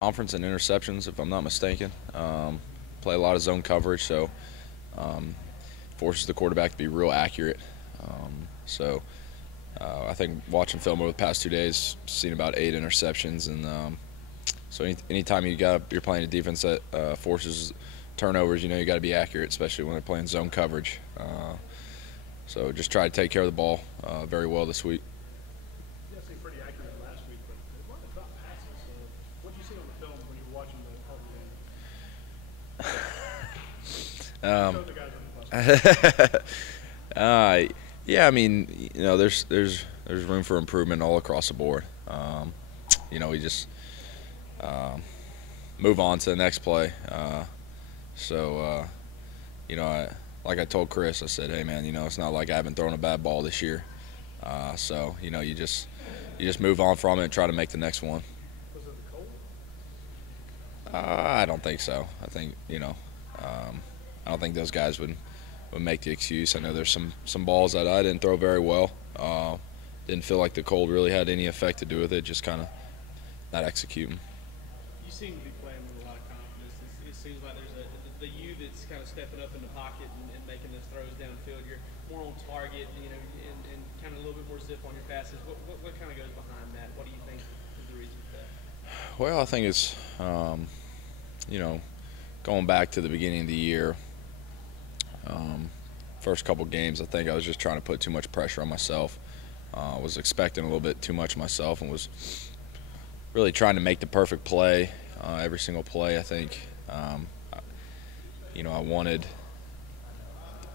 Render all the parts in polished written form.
conference and interceptions, if I'm not mistaken. Play a lot of zone coverage, so forces the quarterback to be real accurate. So I think watching film over the past 2 days, seen about 8 interceptions, and so anytime you're playing a defense that forces turnovers, you got to be accurate, especially when they're playing zone coverage. So just try to take care of the ball very well this week. Pretty accurate last week, but a lot of drop passes. So what did you see on the film when you were watching the Auburn game? Yeah, I mean, there's room for improvement all across the board. We just move on to the next play. Like I told Chris, I said, hey man, it's not like I haven't thrown a bad ball this year. So you just move on from it and try to make the next one. Was it the cold? I don't think so. I think I don't think those guys would make the excuse. I know there's some balls that I didn't throw very well. Didn't feel like the cold really had any effect to do with it. Just kind of not executing. You seem to be playing with a lot of confidence. It seems like there's the you that's kind of stepping up in the pocket and making those throws downfield. You're more on target, and kind of a little bit more zip on your passes. What kind of goes behind that? What do you think is the reason for that? Well, I think it's going back to the beginning of the year. First couple games, I think I was just trying to put too much pressure on myself. Was expecting a little bit too much of myself and was really trying to make the perfect play every single play. I think I wanted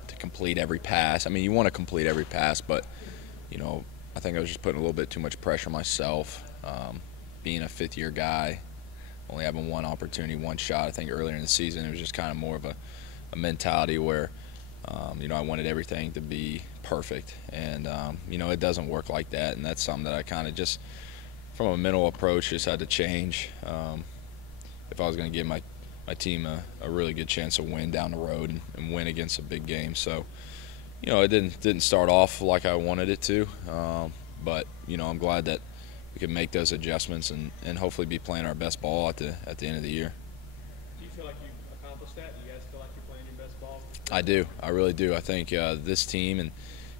to complete every pass. I mean, you want to complete every pass, but I think I was just putting a little bit too much pressure on myself. Being a fifth-year guy, only having one opportunity, one shot. I think earlier in the season it was just kind of more of a mentality where I wanted everything to be perfect, and it doesn't work like that, and that's something that I kind of just, from a mental approach, just had to change if I was going to give my team a really good chance to win down the road and win against a big game. So it didn't start off like I wanted it to, but I'm glad that we could make those adjustments and hopefully be playing our best ball at the end of the year. Do you feel like you've accomplished that? Do you guys feel like you're playing your best ball? I do. I really do. I think this team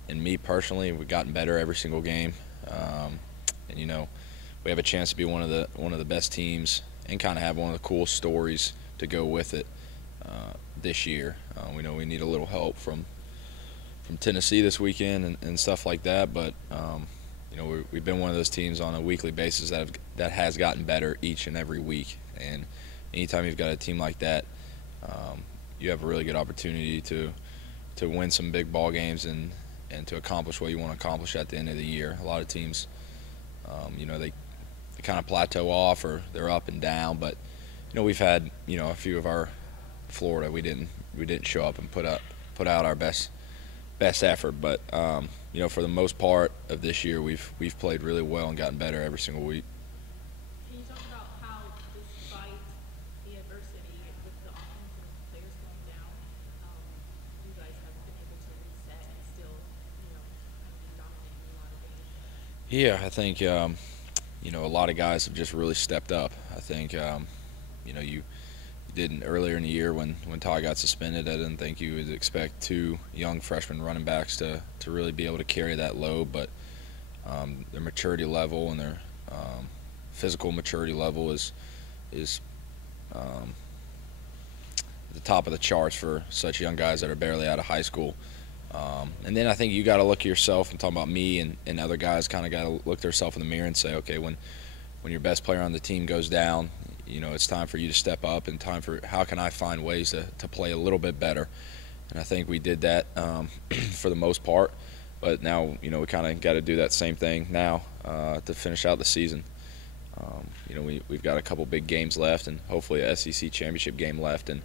and me personally, we've gotten better every single game, and we have a chance to be one of the best teams and kind of have one of the cool stories to go with it this year. We know we need a little help from Tennessee this weekend and stuff like that, but we've been one of those teams on a weekly basis that has gotten better each and every week. And anytime you've got a team like that, you have a really good opportunity to win some big ball games and to accomplish what you want to accomplish at the end of the year. A lot of teams, they kind of plateau off or they're up and down, but we've had a few of our Florida we didn't show up and put out our best effort, but for the most part of this year we've played really well and gotten better every single week. Can you talk about how, despite the adversity with the offense and players going down, you guys have been able to reset and still, kind of be dominant in a lot of games? Yeah, I think a lot of guys have just really stepped up. I think you didn't earlier in the year when Todd got suspended. I didn't think you would expect two young freshman running backs to really be able to carry that load, but their maturity level and their physical maturity level is at the top of the charts for such young guys that are barely out of high school. And then I think you got to look at yourself, and talking about me and other guys, kind of got to look themselves in the mirror and say, okay, when your best player on the team goes down, it's time for you to step up and time for how can I find ways to play a little bit better. And I think we did that for the most part. But now, we kind of got to do that same thing now to finish out the season. We've got a couple big games left and hopefully a SEC championship game left. And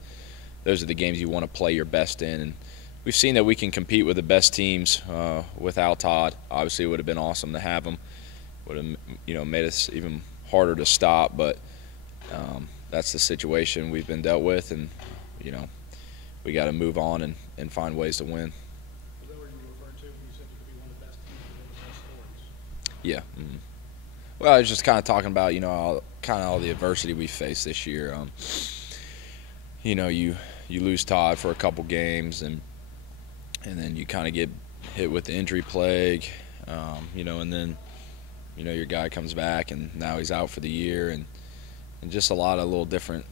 those are the games you want to play your best in. And we've seen that we can compete with the best teams without Todd. Obviously, it would have been awesome to have him. Would have, made us even harder to stop. But that's the situation we've been dealt with, and we got to move on and find ways to win. Is that what you referred to when you said you could be one of the best teams and one of the best stories? Yeah. Mm-hmm. Well, I was just kind of talking about kind of all the adversity we faced this year. You know, you lose Todd for a couple games, and then you kind of get hit with the injury plague. You know, and then your guy comes back, and now he's out for the year, and just a lot of little different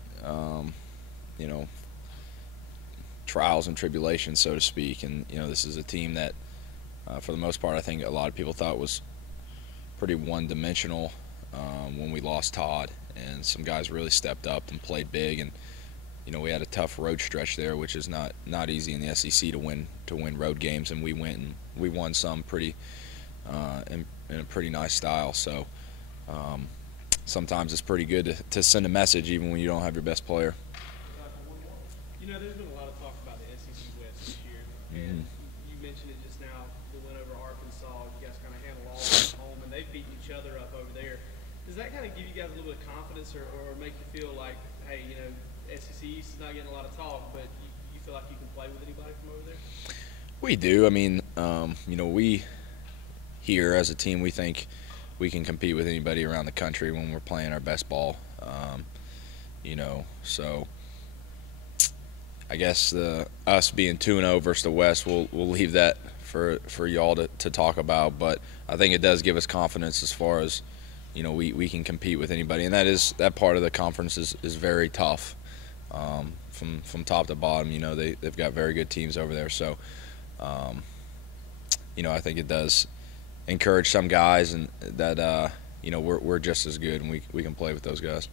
you know, trials and tribulations, so to speak. And this is a team that, for the most part, I think a lot of people thought was pretty one-dimensional when we lost Todd, and some guys really stepped up and played big. And we had a tough road stretch there, which is not easy in the SEC to win road games, and we won some pretty in a pretty nice style. So sometimes it's pretty good to send a message even when you don't have your best player. There's been a lot of talk about the SEC West this year, and you mentioned it just now, the win over Arkansas. You guys kind of handle all at home, and they've beaten each other up over there. Does that kind of give you guys a little bit of confidence, or make you feel like, hey, SEC East is not getting a lot of talk, but you feel like you can play with anybody from over there? We do. I mean, we here as a team, we think we can compete with anybody around the country when we're playing our best ball. So I guess us being 2-0 versus the West, we'll leave that for y'all to talk about. But I think it does give us confidence as far as we can compete with anybody, and that part of the conference is very tough from top to bottom. They've got very good teams over there, so I think it does encourage some guys, and that we're just as good, and we can play with those guys.